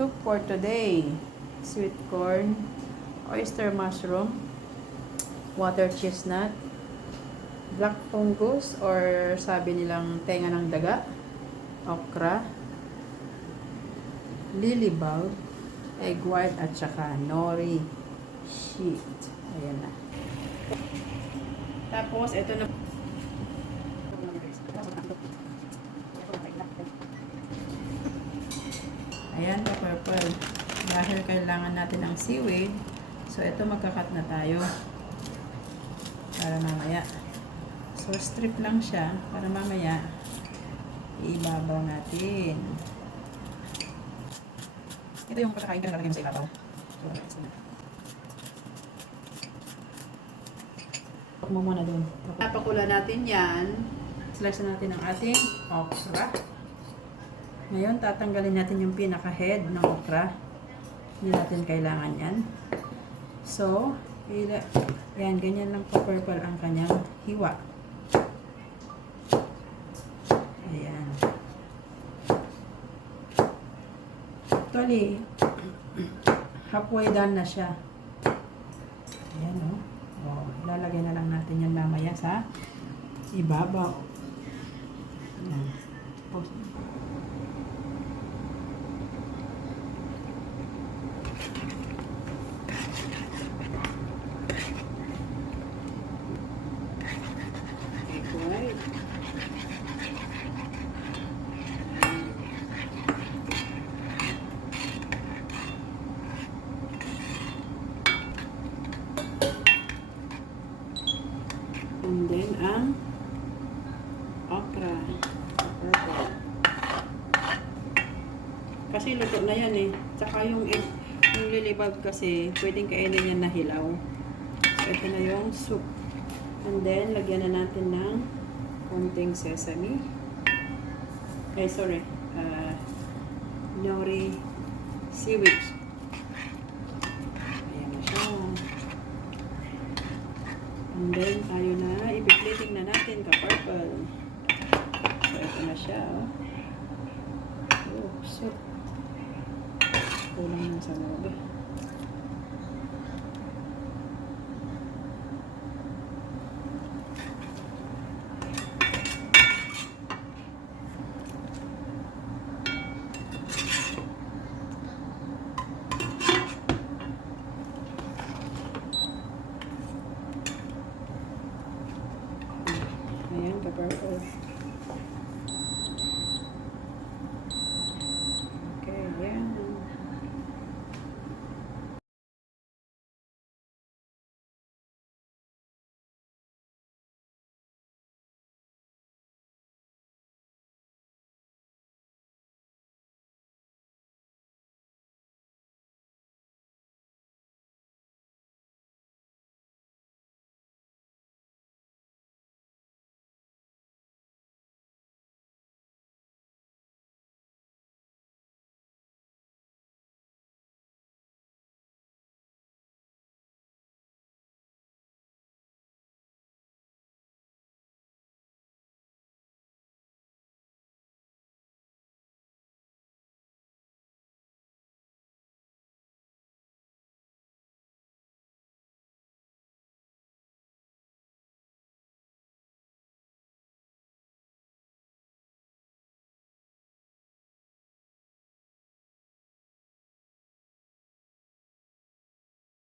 soup for today. Sweet corn, oyster mushroom, water chestnut, black fungus or sabi nilang tenga ng daga, okra, lily bulb, egg white at saka nori sheet. Ayan na. Tapos ito na. Ayan, purple. Dahil kailangan natin ang seaweed, so ito magkakat na tayo para mamaya. So strip lang siya para mamaya ibabaw natin. Ito yung pagkakain ka na lalagay mo sa ibabaw. So, mo muna dun. Napakula natin yan. Slice natin ang ating okra. Ngayon, tatanggalin natin yung pinaka-head ng okra. Hindi natin kailangan yan. So, yan, ganyan lang po purple ang kanyang hiwa. Ayan. Actually, halfway done na siya. Ayan, o. Oh, lalagay na lang natin yan mamaya sa ibabaw. Ayan. Right. And then ang okra. Purple. Kasi luto na yan eh. Tsaka yung lily bulb kasi pwedeng kainin yan na hilaw. So ito na yung soup. And then lagyan na natin ng konting sesame. Nori seaweed. Ayan na siya. And then tayo na, ipiplating na natin ka-purple. So ito na siya. Oh, soup. Kulang na sa loob.